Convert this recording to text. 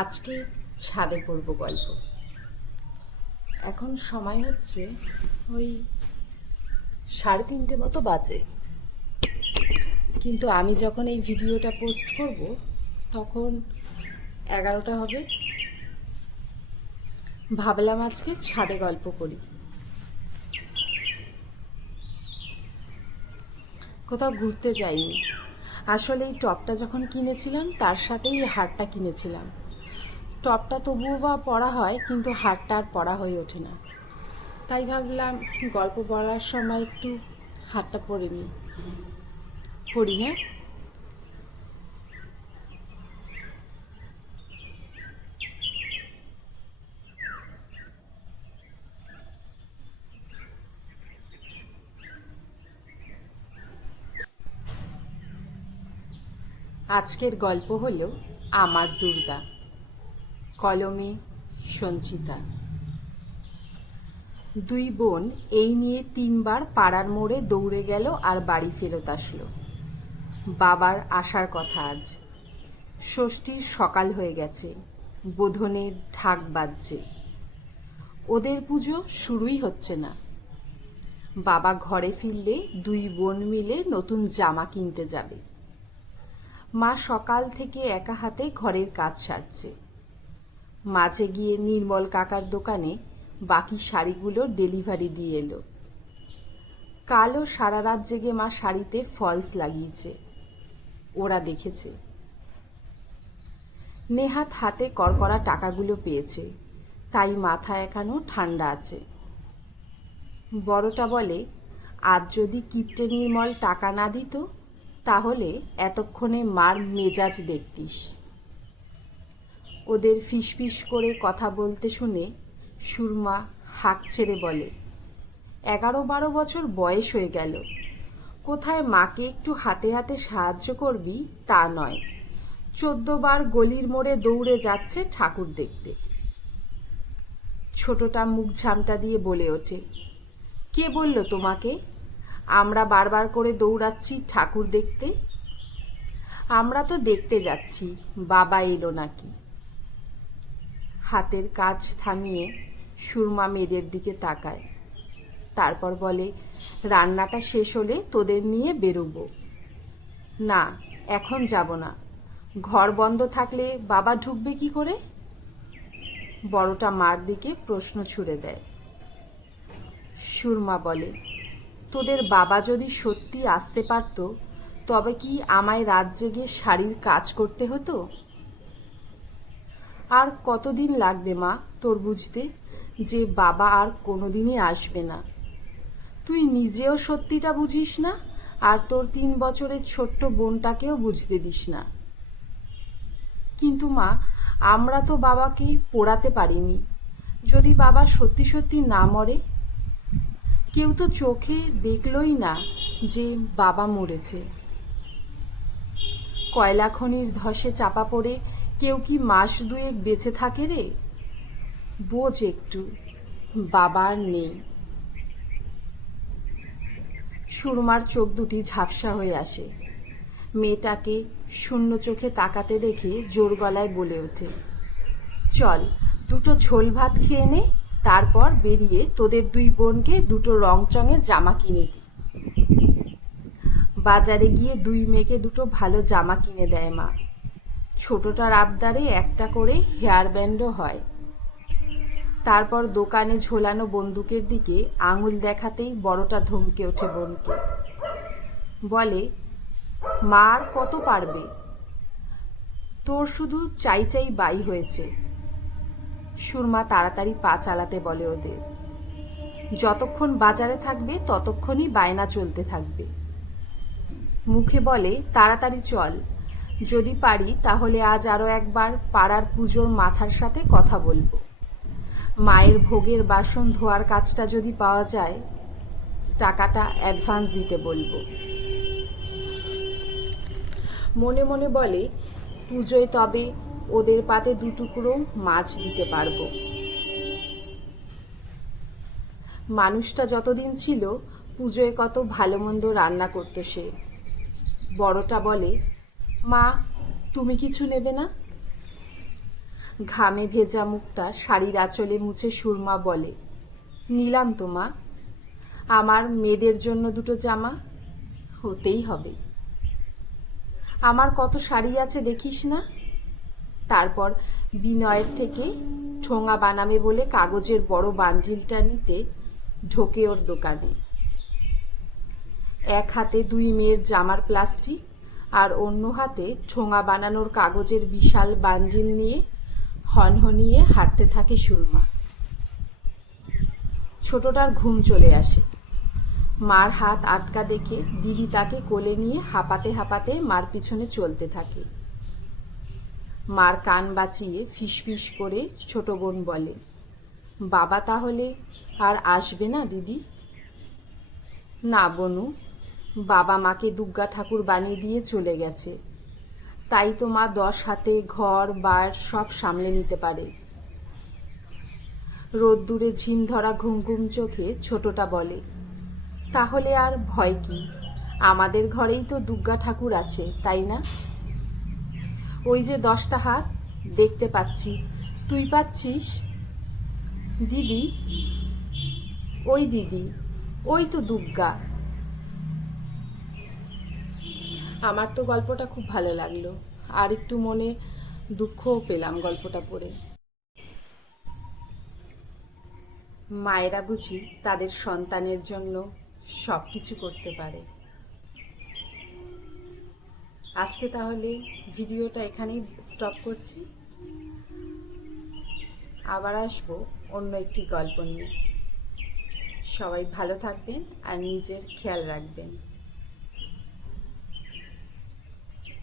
আজকে ছাদে পড়ব গল্প। এখন সময় হচ্ছে ওই 3:30 মতো বাজে, কিন্তু আমি যখন এই ভিডিওটা পোস্ট করব তখন 11টা হবে। ভাবলাম আজকে ছাদে গল্প করি। কোথাও ঘুরতে যাইনি। আসলে এই টপটা যখন কিনেছিলাম তার সাথেই এই হারটা কিনেছিলাম। টপটা তবুও বা পরা হয়, কিন্তু হারটা আর পরা হয়ে ওঠে না। তাই ভাবলাম গল্প বলার সময় একটু হারটা পরে নিই। পড়ি, হ্যাঁ। আজকের গল্প হলো আমার দুর্গা। কলমে সঞ্চিতা। দুই বোন এই নিয়ে 3বার পাড়ার মোড়ে দৌড়ে গেল আর বাড়ি ফেরত আসলো। বাবার আসার কথা আজ। ষষ্ঠীর সকাল হয়ে গেছে, বোধনের ঢাক বাজছে। ওদের পুজো শুরুই হচ্ছে না। বাবা ঘরে ফিরলে দুই বোন মিলে নতুন জামা কিনতে যাবে। মা সকাল থেকে একা হাতে ঘরের কাজ সারছে। মাঝে গিয়ে নির্মল কাকার দোকানে বাকি শাড়িগুলো ডেলিভারি দিয়ে এলো। কালও সারা রাত জেগে মা শাড়িতে ফলস লাগিয়েছে। ওরা দেখেছে। নেহাত হাতে কড়কড়া টাকাগুলো পেয়েছে, তাই মাথা এখনো ঠান্ডা আছে। বড়টা বলে, আজ যদি কিপ্টে নির্মল টাকা না দিত তাহলে এতক্ষণে মার মেজাজ দেখতিস। ওদের ফিসফিস করে কথা বলতে শুনে সুরমা হাঁক ছেড়ে বলে, 11-12 বছর বয়স হয়ে গেল, কোথায় মাকে একটু হাতে হাতে সাহায্য করবি তা নয়, 14 বার গলির মোড়ে দৌড়ে যাচ্ছে ঠাকুর দেখতে। ছোটটা মুখ ঝামটা দিয়ে বলে ওঠে, কে বলল তোমাকে আমরা বারবার করে দৌড়াচ্ছি ঠাকুর দেখতে? আমরা তো দেখতে যাচ্ছি বাবা এলো নাকি। হাতের কাজ থামিয়ে সুরমা মেয়েদের দিকে তাকায়, তারপর বলে, রান্নাটা শেষ হলে তোদের নিয়ে বেরোবো। না, এখন যাব না। ঘর বন্ধ থাকলে বাবা ঢুকবে কি করে? বড়টা মার দিকে প্রশ্ন ছুড়ে দেয়। সুরমা বলে, তোদের বাবা যদি সত্যি আসতে পারত তবে কি আমায় রাত জেগে শাড়ির কাজ করতে হতো? আর কতদিন লাগবে মা তোর বুঝতে যে বাবা আর কোনোদিনই আসবে না? তুই নিজেও সত্যিটা বুঝিস না, আর তোর 3 বছরের ছোট্ট বোনটাকেও বুঝতে দিস না। কিন্তু মা, আমরা তো বাবাকে পোড়াতে পারিনি। যদি বাবা সত্যি সত্যি না মরে? কেউ তো চোখে দেখলই না যে বাবা মরেছে। কয়লা খনির ধসে চাপা পড়ে কেউ কি মাস 2 বেঁচে থাকে রে? বোঝ একটু, বাবা আর নেই। সুরমার চোখ দুটি ঝাপসা হয়ে আসে। মেয়েটাকে শূন্য চোখে তাকাতে দেখে জোর গলায় বলে ওঠে, চল 2টো ঝোল ভাত খেয়ে নে, তারপর বেরিয়ে তোদের 2 বোনকে 2টো রংচঙে জামা কিনে দিই। বাজারে গিয়ে 2 মেয়েকে 2টো ভালো জামা কিনে দেয় মা। ছোটটার আবদারে একটা করে হেয়ার ব্যান্ডও হয়। তারপর দোকানে ঝোলানো বন্দুকের দিকে আঙুল দেখাতেই বড়টা ধমকে ওঠে বোনকে। বলে, মা আর কত পারবে? তোর শুধু চাই চাই বাই হয়েছে। সুরমা তাড়াতাড়ি পা চালাতে বলে ওদের। যতক্ষণ বাজারে থাকবে ততক্ষণই বায়না চলতে থাকবে। মুখে বলে, তাড়াতাড়ি চল, যদি পারি তাহলে আজ আরও একবার পাড়ার পুজোর মাথার সাথে কথা বলবো। মায়ের ভোগের বাসন ধোয়ার কাজটা যদি পাওয়া যায়, টাকাটা অ্যাডভান্স দিতে বলবো। মনে মনে বলে, পুজোয় তবে ওদের পাতে 2 টুকরো মাছ দিতে পারবো। মানুষটা যতদিন ছিল পুজোয় কত ভালো মন্দ রান্না করতো সে। বড়টা বলে, মা তুমি কিছু নেবে না? ঘামে ভেজা মুখটা শাড়ির আঁচলে মুছে সুরমা বলে, নিলাম তো মা, আমার মেয়েদের জন্য দুটো জামা হতেই হবে। আমার কত শাড়ি আছে দেখিস না। তারপর বিনয়ের থেকে ঠোঙা বানাবে বলে কাগজের বড় বান্ডিলটা নিতে ঢোকে ওর দোকানে। এক হাতে দুই মেয়ের জামার প্লাস্টিক আর অন্য হাতে ঠোঙা বানানোর কাগজের বিশাল বান্ডিল নিয়ে হনহনিয়ে হাঁটতে থাকে সুরমা। ছোটটার ঘুম চলে আসে। মার হাত আটকা দেখে দিদি তাকে কোলে নিয়ে হাঁপাতে হাঁপাতে মার পিছনে চলতে থাকে। মার কান বাঁচিয়ে ফিসফিস করে ছোট বোন বলে, বাবা তাহলে আর আসবে না দিদি? না বনু, বাবা মাকে দুর্গা ঠাকুর বানিয়ে দিয়ে চলে গেছে, তাই তো মা 10 হাতে ঘর বার সব সামলে নিতে পারে। রোদ্দুরে ঝিম ধরা ঘুম ঘুম চোখে ছোটটা বলে, তাহলে আর ভয় কি? আমাদের ঘরেই তো দুর্গা ঠাকুর আছে, তাই না? ওই যে 10টা হাত দেখতে পাচ্ছি, তুই পাচ্ছিস? দিদি, ওই দিদি, ওই তো দুর্গা। আমার তো গল্পটা খুব ভালো লাগলো, আর একটু মনে দুঃখও পেলাম গল্পটা পড়ে। মায়েরা বুঝি তাদের সন্তানের জন্য সব কিছু করতে পারে। আজকে তাহলে ভিডিওটা এখানেই স্টপ করছি। আবার আসবো অন্য একটি গল্প নিয়ে। সবাই ভালো থাকবেন আর নিজের খেয়াল রাখবেন।